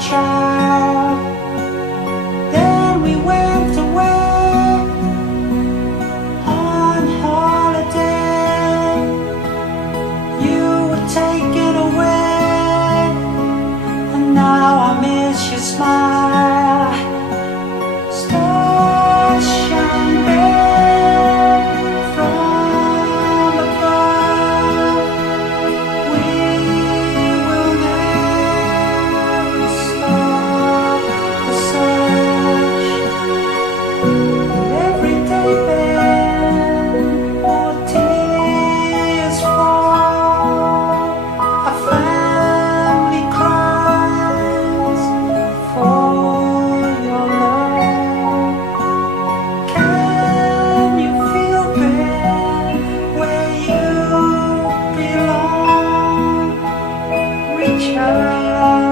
child. Then we went away on holiday. You were taken away, and now I miss your smile. Stars shine red from above. We will never stop the search. Every day, Ben, more tears fall. A family cries for your love. Can you feel, Ben, where you belong? Reach out.